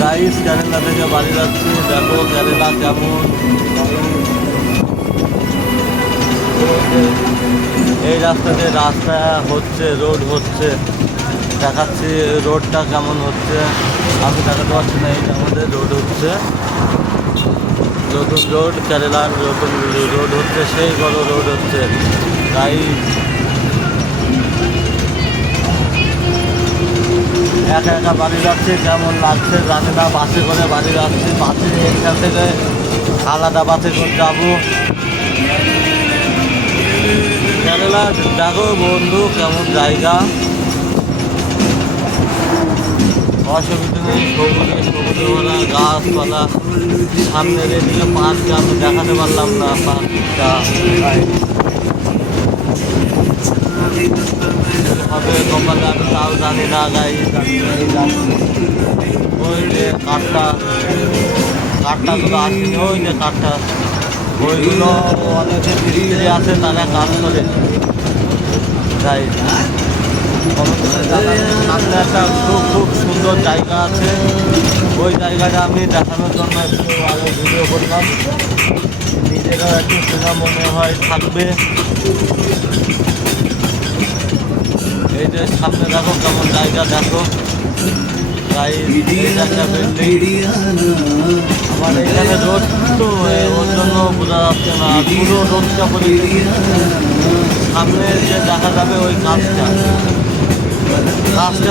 Guys Kerala থেকে বাড়ি যাচ্ছি। দেখো কেরালা কেমন। এই রাস্তাতে রাস্তা হচ্ছে, রোড হচ্ছে, দেখাচ্ছি রোডটা কেমন হচ্ছে। আমি দেখাতে পারছি না, এই আমাদের রোড হচ্ছে, নতুন রোড, কেরালার নতুন রোড হচ্ছে, সেই বড় রোড হচ্ছে। তাই একা একা বাড়ি যাচ্ছি, কেমন লাগছে জানি না। বাসে করে বাড়ি যাচ্ছি, বাসে এখান থেকে আলাদা বাসে করে যাবো কেরালা। দেখো বন্ধু কেমন জায়গা, অসুবিধা নেই, সবুজে সবুজে ভরা গাছপালা। সামনের এদিকে পার্কটা আমি দেখাতে পারলাম না, পার্কটা হবে কপালে আমি তাও জানি না। গাই ওই যে কাঠটাগুলো আসেনি, ওই যে কাঠটা, ওইগুলো অনেকে মিস্ত্রি আছে, তারা কাজ করে। তাই সামনে একটা খুব সুন্দর জায়গা আছে, ওই জায়গাটা আমি দেখানোর জন্য একটু আরও ভিডিও করলাম। নিজেরাও একটু শোনা মনে হয় থাকবে। এই যে সামনে দেখো কেমন জায়গা, দেখো তাই একটা বিল্ডিং। আমার এখানে রোড তো ওর জন্য বোঝা যাচ্ছে না, পুরো রোডটা বলে সামনে যে দেখা যাবে ওই কাজটা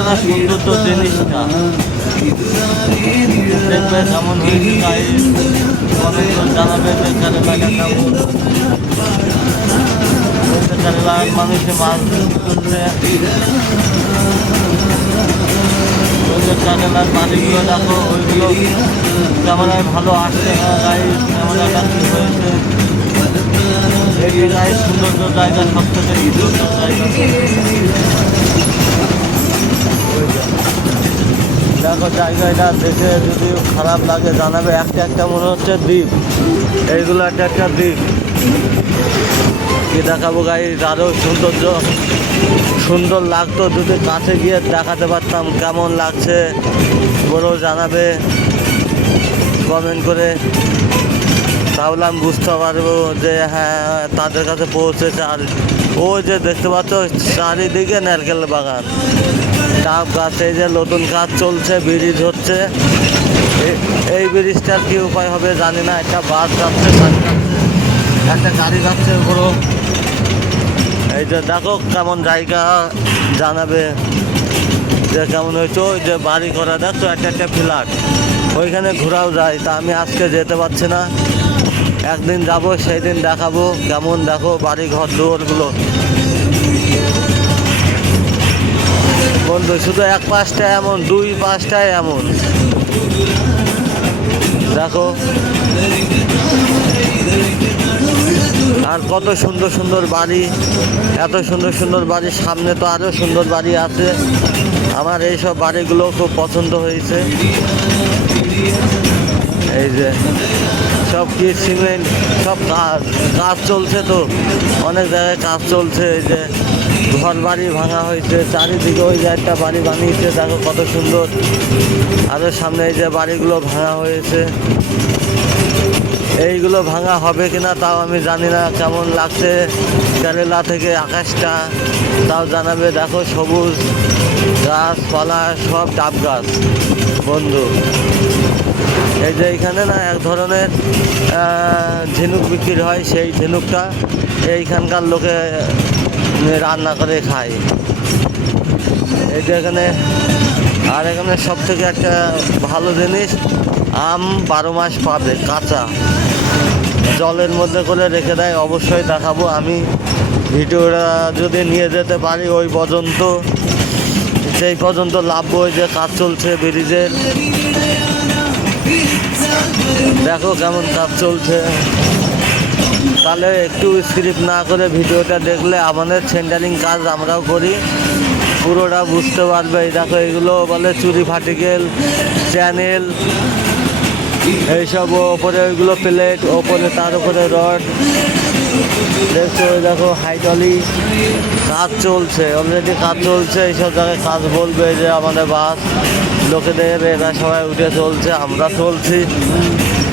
না সৌন্দর্য জিনিসটা দেখবে কেমন হয়েছে। তাই জানাবে যে কেরালাটা কেমন। কেরালার মানুষে মাছ তুলছে, কেরালার বাড়িগুলো দেখো, ওইগুলো ক্যামেরায় ভালো আসছে না। গাড়ি ক্যামেরাটা কি হয়েছে, এই জায়গায় সৌন্দর্য জায়গা, সবথেকে সুন্দর জায়গা। দেখো জায়গাটা দেখে যদি খারাপ লাগে জানাবে। একটা মনে হচ্ছে দ্বীপ, এইগুলো একটা দ্বীপ। কি দেখাবো গাড়ি, আরও সুন্দর লাগতো যদি কাছে গিয়ে দেখাতে পারতাম। কেমন লাগছে বড় জানাবে কমেন্ট করে, তাহলে আমি বুঝতে পারবো যে হ্যাঁ তাদের কাছে পৌঁছেছে। আর ওই যে দেখতে পাচ্ছ চারিদিকে নারকেল বাগান, ডাব গাছ। এই যে নতুন কাজ চলছে, ব্রিজ হচ্ছে। এই ব্রিজটার কি উপায় হবে জানি না। একটা বাস যাচ্ছে, একটা গাড়ি যাচ্ছে পুরো। এই যে দেখো কেমন জায়গা, জানাবে যে কেমন হয়েছে। ওই যে বাড়ি করা দেখছো, একটা ফ্ল্যাট, ওইখানে ঘোরাও যায়। তা আমি আজকে যেতে পারছি না, একদিন যাব, সেই দিন দেখাবো কেমন। দেখো বাড়ি ঘর দুয়ারগুলো বন্ধু, শুধু এক পাশটা এমন, দুই পাশটায় এমন। দেখো আর কত সুন্দর সুন্দর বাড়ি, এত সুন্দর সুন্দর বাড়ি। সামনে তো আরও সুন্দর বাড়ি আছে। আমার এইসব বাড়িগুলো খুব পছন্দ হয়েছে। এই যে সব কি সিমেন্ট, সব কাজ চলছে, তো অনেক জায়গায় কাজ চলছে। এই যে ঘর বাড়ি ভাঙা হয়েছে চারিদিকে, ওই যে একটা বাড়ি বানিয়েছে, দেখো কত সুন্দর। আরও সামনে এই যে বাড়িগুলো ভাঙা হয়েছে, এইগুলো ভাঙা হবে কিনা তাও আমি জানি না। কেমন লাগছে কেরালা থেকে আকাশটা তাও জানাবে। দেখো সবুজ গাছপালা, সব ডাব গাছ বন্ধু। এই যে এইখানে না এক ধরনের ঝিনুক বিক্রি হয়, সেই ঝিনুকটা এইখানকার লোকে রান্না করে খায়। এই যে এখানে, আর এখানে সব থেকে একটা ভালো জিনিস, আম 12 মাস পাবে কাঁচা, জলের মধ্যে করে রেখে দেয়। অবশ্যই দেখাবো আমি ভিডিওটা, যদি নিয়ে যেতে পারি ওই পর্যন্ত, সেই পর্যন্ত লাভবো। ওই যে কাজ চলছে ব্রিজের, দেখো কেমন কাজ চলছে। তাহলে একটু স্ক্রিপ্ট না করে ভিডিওটা দেখলে, আমাদের সেন্টারিং কাজ আমরাও করি, পুরোটা বুঝতে পারবে। এই দেখো এগুলো বলে চুরি ফাটিকেল, চ্যানেল, এইসব। ওপরে ওইগুলো প্লেট, ওপরে তার উপরে রড দেখছো। ওই দেখো হাইডলি কাজ চলছে, অলরেডি কাজ চলছে। এইসব জায়গায় কাজ বলবে যে আমাদের বাস লোকেদের এরা সবাই উঠে চলছে, আমরা চলছি,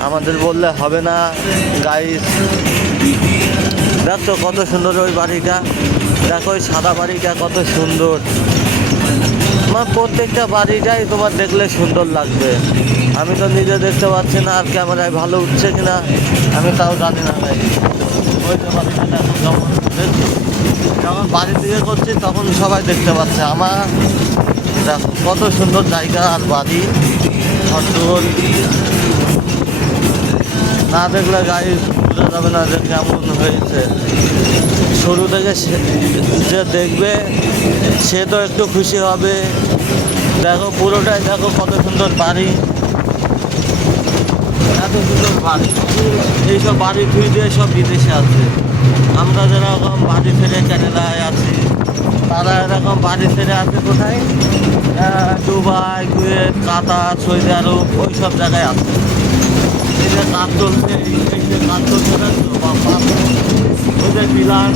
আমাদের বললে হবে না। গাইস দেখো কত সুন্দর ওই বাড়িটা, দেখো ওই সাদা বাড়িটা কত সুন্দর। আমার প্রত্যেকটা বাড়িটাই তোমার দেখলে সুন্দর লাগবে। আমি তো নিজে দেখতে পাচ্ছি না, আর ক্যামেরায় ভালো উঠছে কিনা আমি তাও জানি না ভাই। ওই যে বাড়িটা দেখো যখন যখন বাড়ির দিকে করছি তখন সবাই দেখতে পাচ্ছে। আমার দেখো কত সুন্দর জায়গা আর বাড়ি সুন্দর, না দেখলে গাড়ি বোঝা যাবে না যে কেমন হয়েছে। শুরু থেকে যে দেখবে সে তো একটু খুশি হবে। দেখো পুরোটাই দেখো কত সুন্দর বাড়ি, এত সুন্দর বাড়ি। এইসব বাড়ি ধুই দিয়ে সব বিদেশে আছে। আমরা যেরকম বাড়ি ছেড়ে ক্যানাডায় আছি, তারা এরকম বাড়ি ছেড়ে আছে কোথায়? দুবাই, কুয়েত, কাতার, সৌদি আরব, ওই সব জায়গায় আছে। এই যে কাজ চলছে, এই যে কাজ চলছে ওই যে পিলার,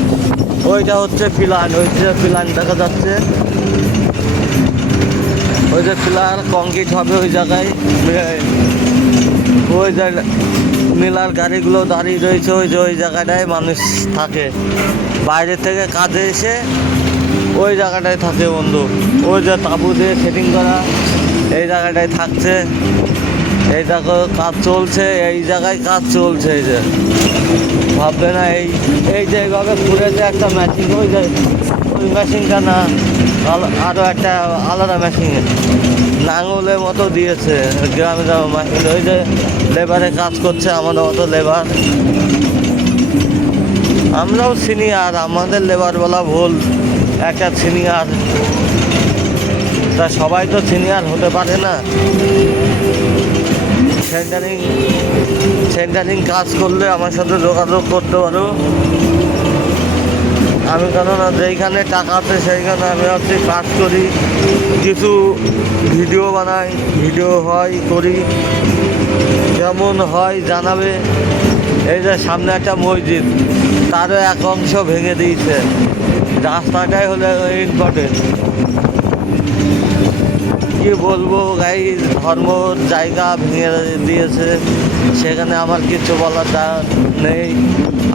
ওইটা হচ্ছে পিলার, ওই যে পিলার দেখা যাচ্ছে, ওই যে পিলার কংক্রিট হবে ওই জায়গায়। ওই যে মিলার গাড়িগুলো দাঁড়িয়ে রয়েছে, ওই যে ওই জায়গাটায় মানুষ থাকে। বাইরে থেকে কাজে এসে ওই জায়গাটায় থাকে বন্ধু। ওই যে তাঁবু দিয়ে সেটিং করা এই জায়গাটায় থাকছে। এই দেখো কাজ চলছে, এই জায়গায় কাজ চলছে। এই যে ভাববে না এই যে এইভাবে ঘুরেছে একটা মেশিন, ওই যে ওই মেশিনটা না, আরও একটা আলাদা মেশিন নাঙলের মতো দিয়েছে গ্রামে যাওয়া মেশিন। ওই যে লেবারে কাজ করছে আমাদের মতো লেবার। আমরাও সিনিয়র, আমাদের লেবার বলা ভুল, একটা সিনিয়র। তা সবাই তো সিনিয়র হতে পারে না। সেন্টারিং কাজ করলে আমার সাথে যোগাযোগ করতে পারো। আমি কেননা যেইখানে টাকা আছে সেইখানে আমি হচ্ছে কাজ করি, কিছু ভিডিও বানাই, ভিডিও হয় করি, কেমন হয় জানাবে। এই যে সামনে একটা মসজিদ, তারও এক অংশ ভেঙে দিয়েছে। রাস্তাটাই হলো ইম্পর্টেন্ট। কি বলবো গাই, ধর্মর জায়গা ভেঙে দিয়েছে, সেখানে আমার কিছু বলার নেই।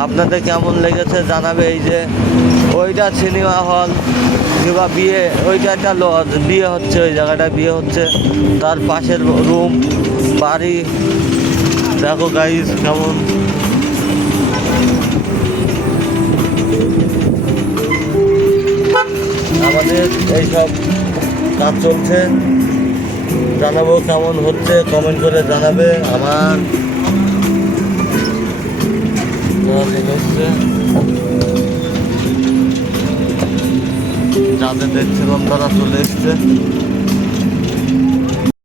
আপনাদের কেমন লেগেছে জানাবে। এই যে ওইটা সিনেমা হল কিংবা বিয়ে, ওইটা একটা লজ, বিয়ে হচ্ছে, ওই জায়গাটা বিয়ে হচ্ছে, তার পাশের রুম বাড়ি। দেখো গাইস কেমন আমাদের এইসব কাজ চলছে। জানাবো কেমন হচ্ছে, কমেন্ট করে জানাবে। আমার যাদের দেখছিলাম তারা চলে এসছে।